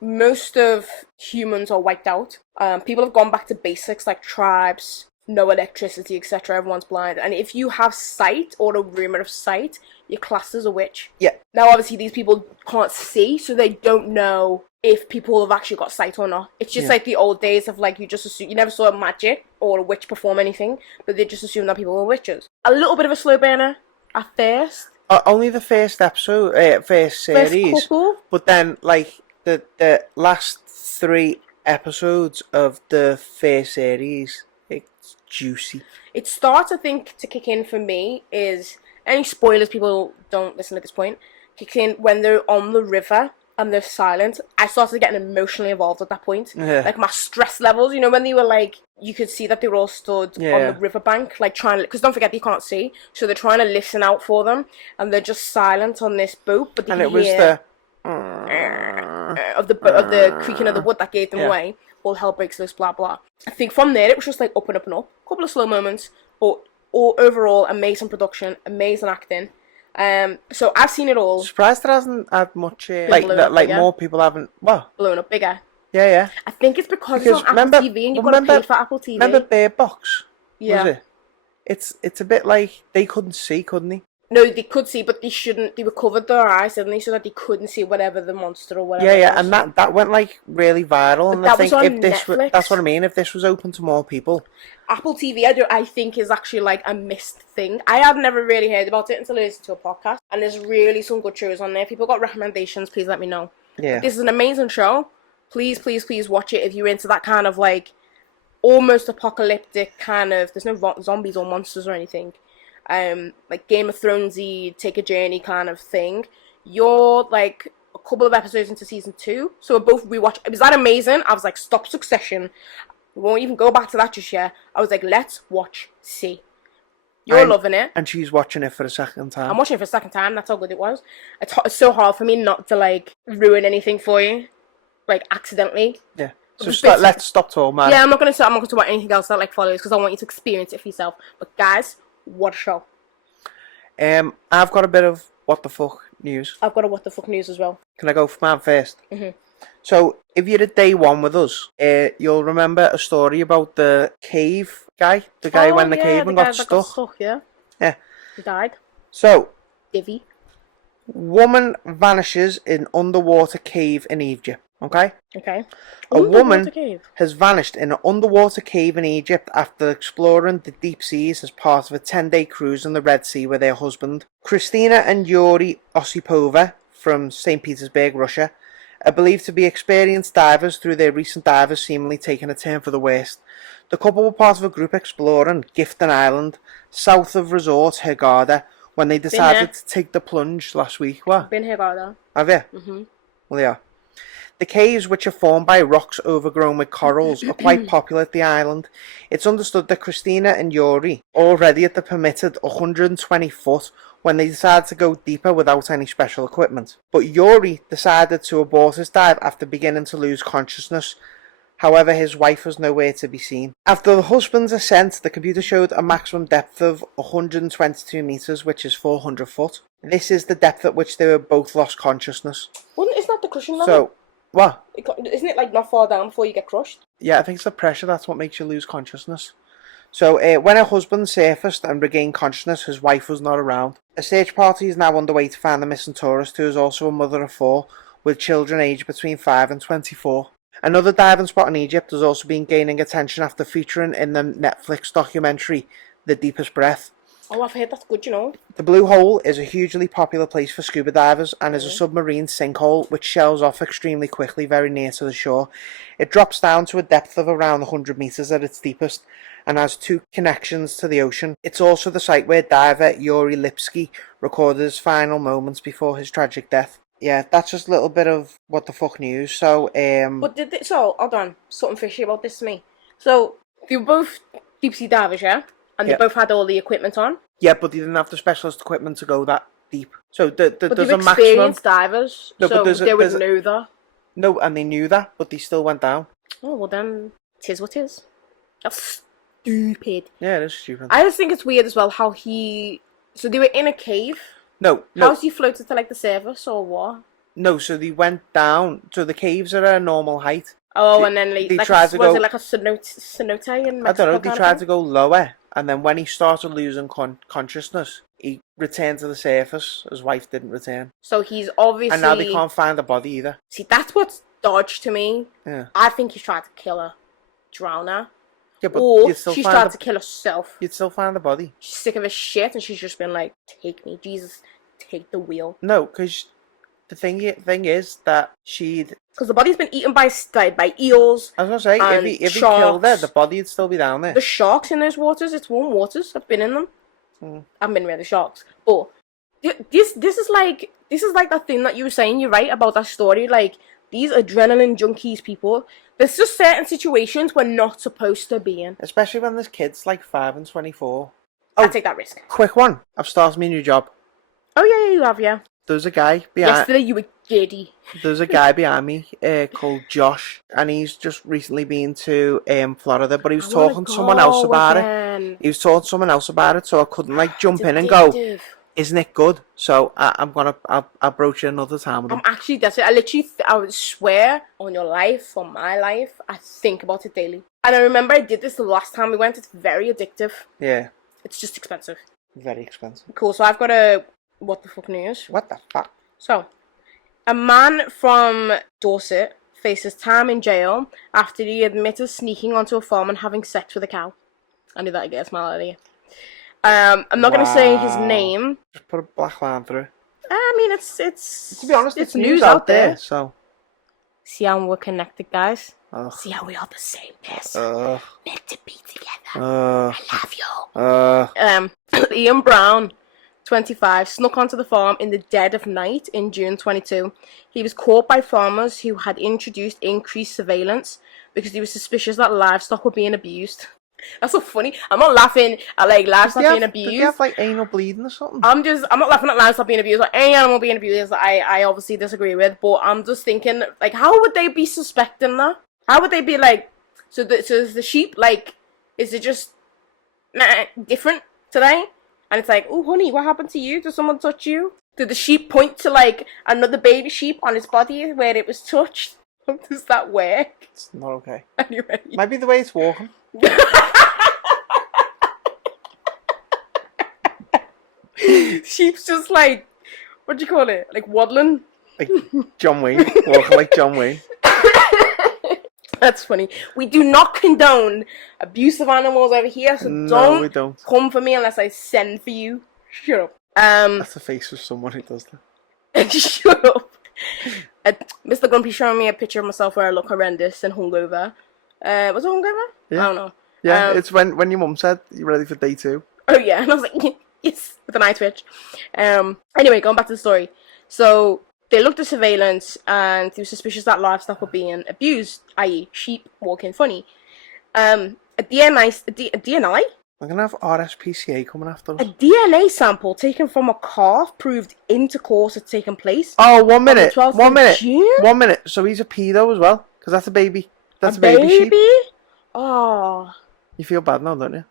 Most of humans are wiped out. People have gone back to basics like tribes, no electricity, etc. Everyone's blind, and if you have sight or a rumor of sight, you're classed as a witch. Yeah. Now, obviously, these people can't see, so they don't know if people have actually got sight or not. It's just like the old days of, like, you just assume, you never saw a magic or a witch perform anything, but they just assumed that people were witches. A little bit of a slow burner at first. Only the first episode, first series, First couple. but then like the last 3 episodes of the first series, it's juicy. It starts, I think, to kick in for me is, any spoilers, people don't listen at this point, kicks in when they're on the river and they're silent. I started getting emotionally involved at that point. Yeah. Like, my stress levels, you know, when they were like, you could see that they were all stood on the riverbank, like trying to, because don't forget, they can't see, so they're trying to listen out for them, and they're just silent on this boat, but they And can it was hear of the creaking of the wood that gave them away. All hell breaks loose, blah blah. I think from there it was just like up and up and up. A couple of slow moments, but all overall amazing production, amazing acting. So I've seen it all. Surprised it hasn't had much like more people haven't. Well, Blown up bigger. Yeah. I think it's because it's on Apple TV and you've got to pay for Apple TV. Remember Bird Box? Yeah. Was it? It's a bit like they couldn't see, couldn't they? No, they could see, but they shouldn't. They were covered their eyes, didn't they, so that they couldn't see whatever the monster or whatever. Yeah, and that went like really viral. And that I think was on if this Netflix. that's what I mean. If this was open to more people, Apple TV, I think is actually like a missed thing. I had never really heard about it until I listened to a podcast, and there's really some good shows on there. If people got recommendations, please let me know. Yeah, this is an amazing show. Please watch it if you're into that kind of like almost apocalyptic kind of. There's no zombies or monsters or anything. Like Game of Thronesy, take a journey kind of thing. You're like a couple of episodes into season 2, so we're both rewatch. It was that amazing. I was like, stop Succession. We won't even go back to that just yet. I was like, let's watch See. You're loving it, and she's watching it for the second time. I'm watching it for the second time. That's how good it was. It's so hard for me not to like ruin anything for you, like accidentally. Yeah. So let's stop talking, man. Yeah, I'm not gonna talk about anything else that like follows because I want you to experience it for yourself. But guys, what a show. I've got a bit of what the fuck news. I've got a what the fuck news as well. Can I go for mine first? Mm-hmm. So, if you're at day one with us, you'll remember a story about the cave guy. The guy who went in the cave and got stuck. Yeah. He died. So, Divvy. Woman vanishes in underwater cave in Egypt. Okay? A Underwater woman cave. has vanished in an underwater cave in Egypt after exploring the deep seas as part of a 10-day cruise in the Red Sea with her husband. Christina and Yuri Osipova from St. Petersburg, Russia, are believed to be experienced divers, through their recent divers seemingly taking a turn for the worst. The couple were part of a group exploring Gifton Island, south of resort Hurghada, when they decided to take the plunge last week. What? Been here, Garda. Have you? Mm-hmm. Well, yeah. The caves, which are formed by rocks overgrown with corals, are quite popular at the island. It's understood that Christina and Yuri are already at the permitted 120 foot when they decided to go deeper without any special equipment. But Yuri decided to abort his dive after beginning to lose consciousness. However, his wife was nowhere to be seen. After the husband's ascent, the computer showed a maximum depth of 122 metres, which is 400 foot. This is the depth at which they were both lost consciousness. Isn't that the crushing level? So, what? Isn't it like not far down before you get crushed? Yeah, I think it's the pressure that's what makes you lose consciousness. So, when her husband surfaced and regained consciousness, his wife was not around. A search party is now underway to find the missing tourist, who is also a mother of 4, with children aged between 5 and 24. Another diving spot in Egypt has also been gaining attention after featuring in the Netflix documentary, The Deepest Breath. Oh, I've heard that's good, you know. The Blue Hole is a hugely popular place for scuba divers and is a submarine sinkhole which shells off extremely quickly very near to the shore. It drops down to a depth of around 100 metres at its deepest and has 2 connections to the ocean. It's also the site where diver Yuri Lipsky recorded his final moments before his tragic death. yeah, that's just a little bit of what the fuck news. So, But so hold on, something fishy about this to me. So they were both deep sea divers, yeah, and they yeah, both had all the equipment on. yeah, but they didn't have the specialist equipment to go that deep. So But they there's were a maximum. experienced divers, No, but so they would there's know that. no, and they knew that, but they still went down. Oh well, then tis what tis. That's stupid. Yeah, it is stupid. I just think it's weird as well how he. So they were in a cave. No, How's he floated to like the surface or what? no. So they went down. So the caves are at a normal height. Oh, and then they like tried to was go. it like a cenote in Mexico? I don't know. They kind of tried thing? to go lower, and then when he started losing consciousness, he returned to the surface. His wife didn't return, So he's obviously. and now they can't find the body either. See, that's what's dodge to me. Yeah, I think he's tried to kill her, drown her, yeah, but or you'd still she's find tried the, to kill herself. you'd still find the body. She's sick of his shit, and she's just been like, "Take me, Jesus, take the wheel." No, because the thing is that she'd. Because the body's been eaten by eels. I was gonna say And if he killed her, sharks. the body'd still be down there. The sharks in those waters, it's warm waters. I've been in them. I've been near the sharks, but this is like that thing that you were saying. You're right about that story. Like these adrenaline junkies, people. There's just certain situations we're not supposed to be in. Especially when there's kids like 5 and 24. I take that risk. Quick one. I've started my new job. Oh yeah, you have, yeah. There's a guy behind. Yesterday you were giddy. There's a guy behind me called Josh, and he's just recently been to Florida, but he was talking to someone else about it. He was talking to someone else about it, so I couldn't like jump in and go, "Isn't it good?" So I'll broach it another time with him. I'm actually desperate. I literally, I would swear on your life, on my life, I think about it daily. And I remember I did this the last time we went. It's very addictive. Yeah. It's just expensive. Very expensive. Cool. So I've got a what the fuck news. What the fuck? So, a man from Dorset faces time in jail after he admitted sneaking onto a farm and having sex with a cow. I knew that, I guess, Melody. I'm not going to say his name. Just put a black line through. I mean, it's to be honest, it's news out there. So see how we're connected, guys. Ugh. See how we are the same person. Meant to be together. I love you. Ian Brown, 25, snuck onto the farm in the dead of night in June 22. He was caught by farmers who had introduced increased surveillance because he was suspicious that livestock were being abused. That's so funny. I'm not laughing at like livestock being abused. Did you have like anal bleeding or something? I'm not laughing at livestock being abused. Like any animal being abused, I obviously disagree with. But I'm just thinking, like, how would they be suspecting that? How would they be like? So is the sheep like? Is it just different today? And it's like, oh honey, what happened to you? Did someone touch you? Did the sheep point to like another baby sheep on its body where it was touched? How does that work? It's not okay. Anyway. Might be the way it's walking. Sheep's just like, what do you call it? Like waddling? Like John Wayne. Walking like John Wayne. That's funny. We do not condone abuse of animals over here, so No, we don't. come for me unless I send for you. Shut up. That's the face of someone who does that. Shut up. Mr. Grumpy showing me a picture of myself where I look horrendous and hungover. Was it hungover? Yeah. I don't know. Yeah, it's when your mum said you're ready for day 2. Oh yeah, and I was like, yes, with an eye twitch. Anyway, going back to the story. So they looked at surveillance and they were suspicious that livestock were being abused, i.e. sheep walking funny. A DNI? We're going to have RSPCA coming after us. A DNA sample taken from a calf proved intercourse had taken place. Oh, 1 minute. 12th 1 minute. of June? 1 minute. So he's a pedo as well? Because that's a baby. That's a baby sheep. Oh. You feel bad now, don't you?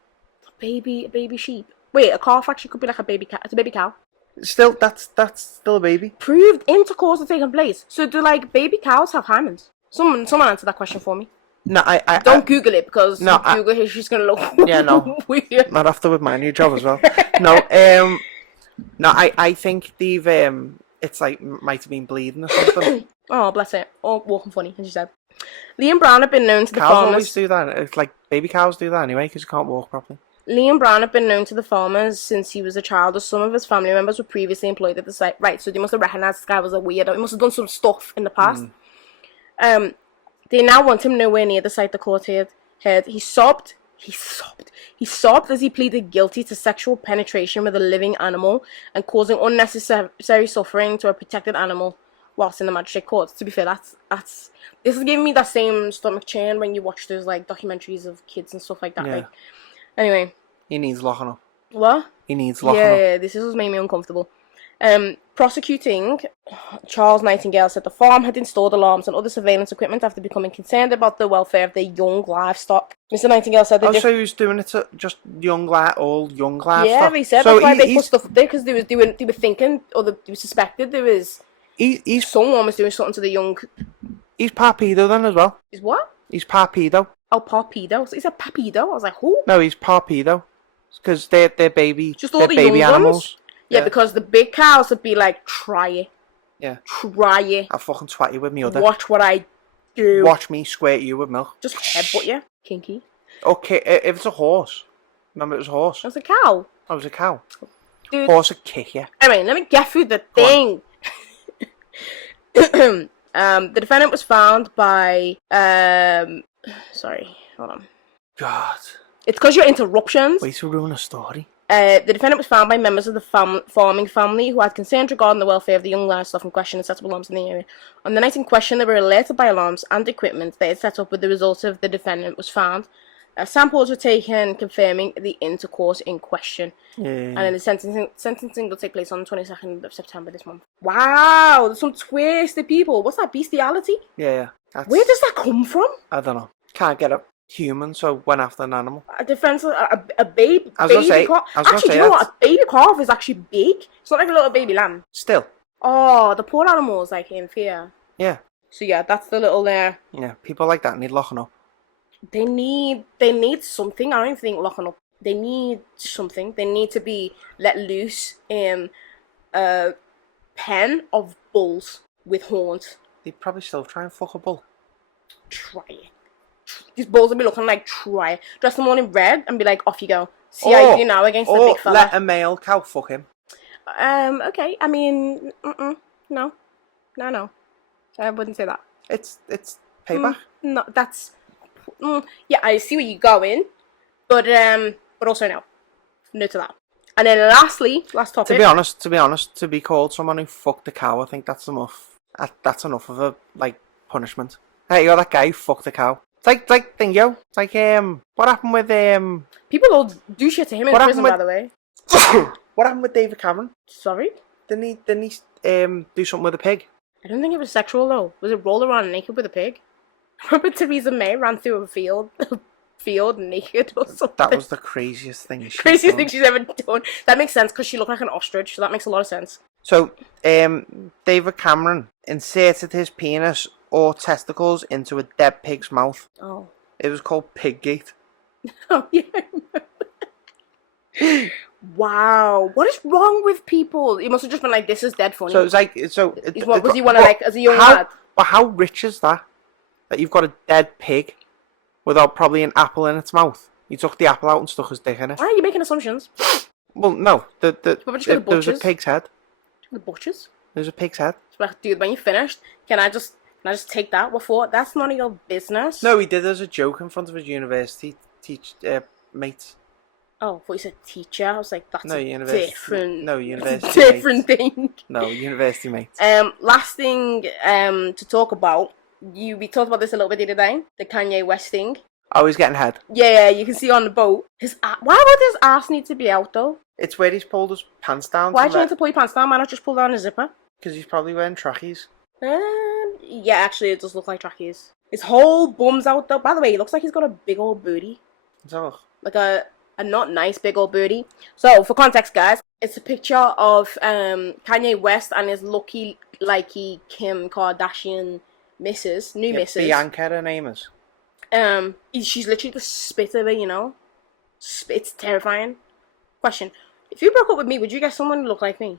A baby sheep. Wait, a calf actually could be like a baby cow. It's a baby cow. Still, that's still a baby. Proved intercourse had taken place. So do like baby cows have hymens? Someone answer that question for me. No, I don't Google it because no, Google it, she's gonna look weird. Not after with my new job as well. No, I think they've it's like might have been bleeding or something. Oh, bless it. Or walking funny, as you said. Liam Brown had been known to the cows farmers. Always do that. It's like baby cows do that anyway because you can't walk properly. Liam Brown had been known to the farmers since he was a child, as some of his family members were previously employed at the site. Right, so they must have recognised this guy was a weirdo. He must have done some stuff in the past. They now want him nowhere near the site the court heard. He sobbed as he pleaded guilty to sexual penetration with a living animal and causing unnecessary suffering to a protected animal whilst in the magistrate court. To be fair, that's this is giving me that same stomach churn when you watch those like documentaries of kids and stuff like that. Yeah. Like, anyway, He needs locking up. what? He needs locking Yeah, up. yeah, this has made me uncomfortable. Prosecuting, Charles Nightingale said the farm had installed alarms and other surveillance equipment after becoming concerned about the welfare of their young livestock. Mr. Nightingale said Oh, so he was doing it to just all young livestock? yeah, they said so that's why they put stuff up there, because they were thinking, or they were suspected there was someone was doing something to the young. He's part pedo then as well. Is what? He's part pedo. Oh, papido. So he said papido. I was like, who? No, he's part pedo. Because they're baby. Just all the baby young animals. ones. Yeah, because the big cows would be like, try it. Yeah. Try it. I'll fucking twat you with me other. Watch what I do. Watch me squirt you with milk. Just headbutt you. Kinky. Okay, if it's a horse. Remember, it was a horse. That's a cow. That was a cow. Dude. Horse would kick you. Anyway, let me get through the thing. The defendant was found by sorry, hold on. God. It's because your interruptions. Way to ruin a story. The defendant was found by members of the farming family who had concerns regarding the welfare of the young livestock in question and set up alarms in the area. On the night in question, they were alerted by alarms and equipment they had set up with the result of the defendant was found. Samples were taken confirming the intercourse in question. Yeah. And then the sentencing will take place on the 22nd of September this month. Wow, there's some twisted people. What's that, bestiality? Yeah. Where does that come from? I don't know. Can't get a human, so went after an animal. A defense, a baby, I was gonna say, calf. I was gonna Actually, say do you know that. what? A baby calf is actually big. It's not like a little baby lamb. Still. Oh, the poor animals, like in fear. Yeah. So yeah, that's the little there. Yeah. People like that need locking up. They need something. I don't even think locking up. They need something. They need to be let loose in a pen of bulls with horns. They'd probably still try and fuck a bull. Try it. These bulls will be looking like, try it. Dress them all in red and be like, off you go. See how you do now against the big fella. Let a male cow fuck him. Okay. I mean, no. I wouldn't say that. It's payback. No, that's. Yeah, I see where you're going, but also no to that. And then lastly, last topic. To be honest, to be called someone who fucked a cow, I think that's enough. That's enough of a punishment. Hey, you're that guy who fucked a cow. It's like Dingo. It's like what happened with People will do shit to him in prison, by the way. What happened with David Cameron? Sorry? Didn't he do something with a pig? I don't think it was sexual though. Was it roll around naked with a pig? Remember Theresa May ran through a field naked or something? That was the craziest thing she's ever done. That makes sense because she looked like an ostrich, so that makes a lot of sense. So, David Cameron inserted his penis or testicles into a dead pig's mouth. Oh. It was called Piggate. Oh, yeah. Wow. What is wrong with people? It must have just been like, this is dead funny. So it was like, What was he want to like as a young lad? But how rich is that? That you've got a dead pig without probably an apple in its mouth. He took the apple out and stuck his dick in it. Why are you making assumptions? Well, no. There was a butchers? pig's head. The butchers? There's a pig's head. It's like, dude, when you finished, can I just take that? What for? That's none of your business. No, he did as a joke in front of his university mates. Oh, I thought you said teacher. I was like, that's university different thing. No, university mates. Last thing to talk about. We talked about this a little bit the other day. The Kanye West thing. Oh, he's getting head. Yeah, you can see on the boat. Why would his ass need to be out though? It's where he's pulled his pants down. Why do you need to pull your pants down? Why not just pull down a zipper? Because he's probably wearing trackies. Yeah, actually, it does look like trackies. His whole bum's out though. By the way, he looks like he's got a big old booty. Oh. Like a not nice big old booty. So, for context, guys, it's a picture of Kanye West and his lucky, likey Kim Kardashian missus, missus. Bianca, her name is. She's literally the spit of it, you know? It's terrifying. Question. If you broke up with me, would you get someone who looked like me?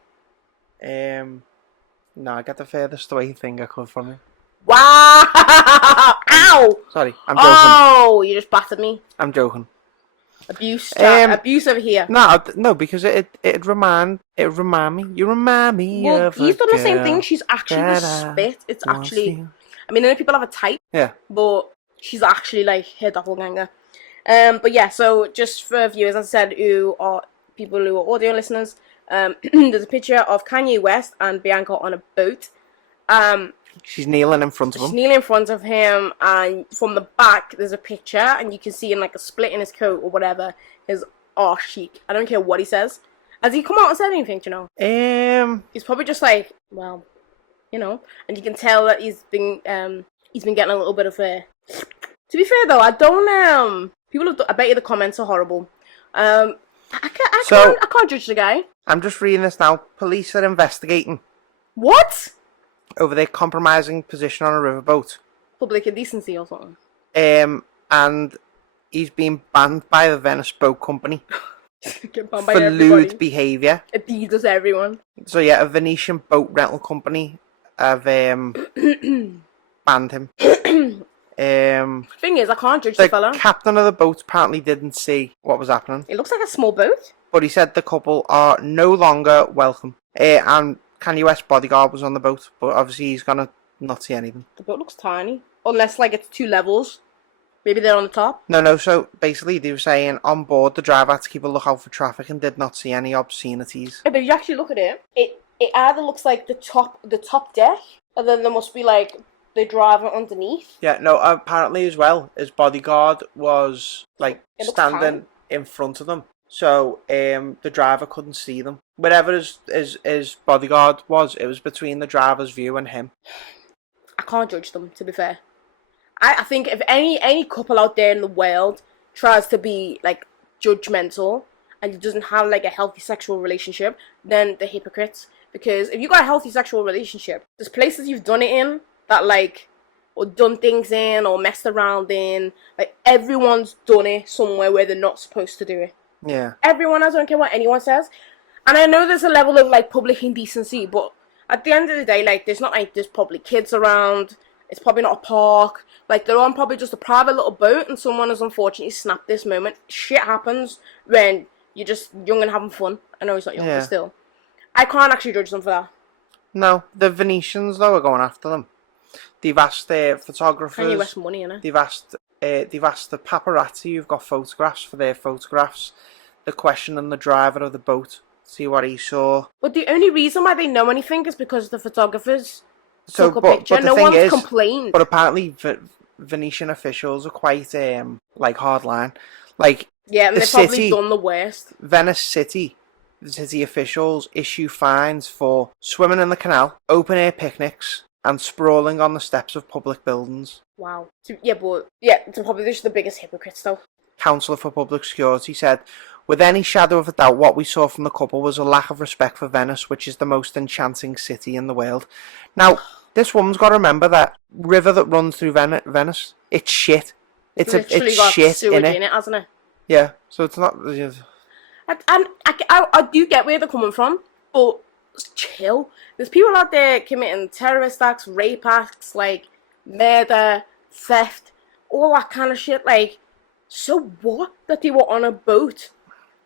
No, I got the furthest away thing I could from you. Wow! Ow! Sorry, I'm joking. Oh, you just battered me. I'm joking. Abuse over here. No, because it'd remind me. You remind me of he's done the same girl thing. She's actually the spit. It's actually. I mean, I know people have a type. Yeah. But she's actually like her doppelganger. But yeah, so just for viewers, as I said, who are people who are audio listeners, there's a picture of Kanye West and Bianca on a boat, She's kneeling in front of She's him. kneeling in front of him, and from the back there's a picture, and you can see in like a split in his coat or whatever his arse cheek. I don't care what he says. Has he come out and said anything? Do you know? He's probably just like, well, you know, and you can tell that he's been getting a little bit of a. To be fair though, I don't I bet you the comments are horrible. I can't judge the guy. I'm just reading this now. Police are investigating. What? Over their compromising position on a riverboat. Public indecency or something. And he's been banned by the Venice Boat Company for lewd behaviour. Adidas, everyone. So yeah, a Venetian boat rental company have banned him. Thing is, I can't judge the fella. The captain of the boat apparently didn't see what was happening. It looks like a small boat. But he said the couple are no longer welcome. And Kanye West's bodyguard was on the boat, but obviously he's gonna not see anything. The boat looks tiny. Unless, like, it's 2 levels. Maybe they're on the top. No, so basically they were saying on board the driver had to keep a lookout for traffic and did not see any obscenities. Yeah, but if you actually look at it, it either looks like the top deck, and then there must be, like, the driver underneath. Yeah, no, apparently as well, his bodyguard was, like, standing in front of them. So the driver couldn't see them. Wherever his bodyguard was, it was between the driver's view and him. I can't judge them, to be fair. I think if any couple out there in the world tries to be, like, judgmental and doesn't have, like, a healthy sexual relationship, then they're hypocrites. Because if you got a healthy sexual relationship, there's places you've done it in that, like, or done things in or messed around in. Like, everyone's done it somewhere where they're not supposed to do it. Yeah. Everyone else, I don't care what anyone says. And I know there's a level of, like, public indecency, but at the end of the day, like, there's not, like, there's probably kids around. It's probably not a park. Like, they're on probably just a private little boat, and someone has unfortunately snapped this moment. Shit happens when you're just young and having fun. I know he's not young, but still. I can't actually judge them for that. No, the Venetians, though, are going after them. They've asked their photographers. Kanye West money, innit? They've asked the paparazzi who've got photographs for their photographs. They're questioning the driver of the boat, see what he saw. But the only reason why they know anything is because the photographers took a picture. But no one's complained. But apparently, Venetian officials are quite like hardline. Like, yeah, and they've probably done the worst. Venice City. The city officials issue fines for swimming in the canal, open air picnics, and sprawling on the steps of public buildings. Wow. It's probably just the biggest hypocrites, though. Councillor for Public Security said, with any shadow of a doubt, what we saw from the couple was a lack of respect for Venice, which is the most enchanting city in the world. Now, this woman's got to remember that river that runs through Venice, it's shit. It's shit in it, hasn't it? Yeah, so it's not. And I do get where they're coming from, but chill. There's people out there committing terrorist acts, rape acts, like murder, theft, all that kind of shit. Like, so what that they were on a boat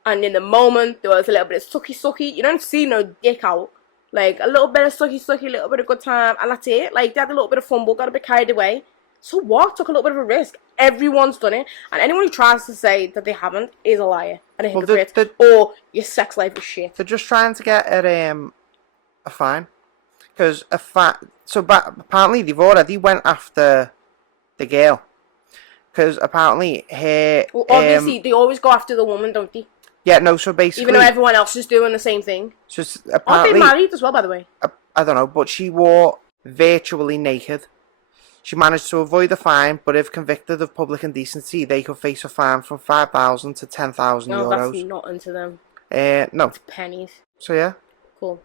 and in the moment there was a little bit of sucky. You don't see no dick out. Like, a little bit of sucky, a little bit of good time, and that's it. Like, they had a little bit of fumble, got a bit carried away. So what? Took a little bit of a risk. Everyone's done it. And anyone who tries to say that they haven't is a liar and a hypocrite. Or your sex life is shit. They're just trying to get a fine. Because apparently they've already went after the girl. Because apparently her... Well, obviously, they always go after the woman, don't they? Yeah, no, so basically... Even though everyone else is doing the same thing. So apparently, aren't they married as well, by the way? I don't know, but she wore virtually naked. She managed to avoid the fine, but if convicted of public indecency, they could face a fine from 5,000 to 10,000 euros. No, that's not into them. No. It's pennies. So, yeah. Cool.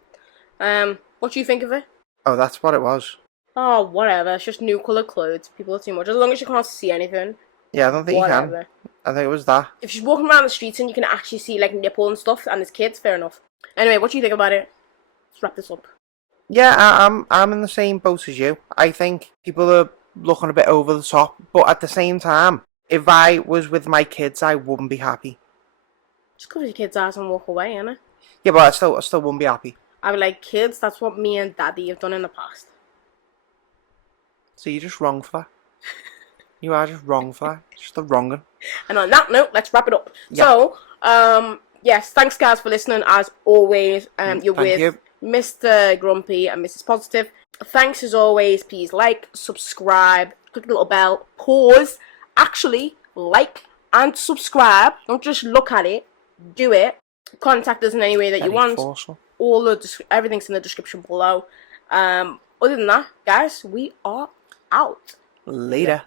What do you think of it? Oh, that's what it was. Oh, whatever. It's just new coloured clothes. People are too much. As long as you can't see anything. Yeah, I don't think you can. I think it was that. If she's walking around the streets and you can actually see, like, nipple and stuff, and there's kids, fair enough. Anyway, what do you think about it? Let's wrap this up. Yeah, I'm in the same boat as you. I think people are looking a bit over the top, but at the same time, if I was with my kids, I wouldn't be happy. Just cover your kids' eyes and walk away, innit? Yeah, but I still wouldn't be happy. I'd be like, kids, that's what me and Daddy have done in the past. So you're just wrong for that. You are just wrong for that. Just the wrong one. And on that note, let's wrap it up. Yeah. So, yes, thanks guys for listening as always. You're with Mr. Grumpy and Mrs. Positive. Thanks as always. Please like, subscribe, click the little bell, pause, actually like and subscribe. Don't just look at it, do it. Contact us in any way that you want. Forceful. Everything's in the description below. Other than that, guys, we are out. Later.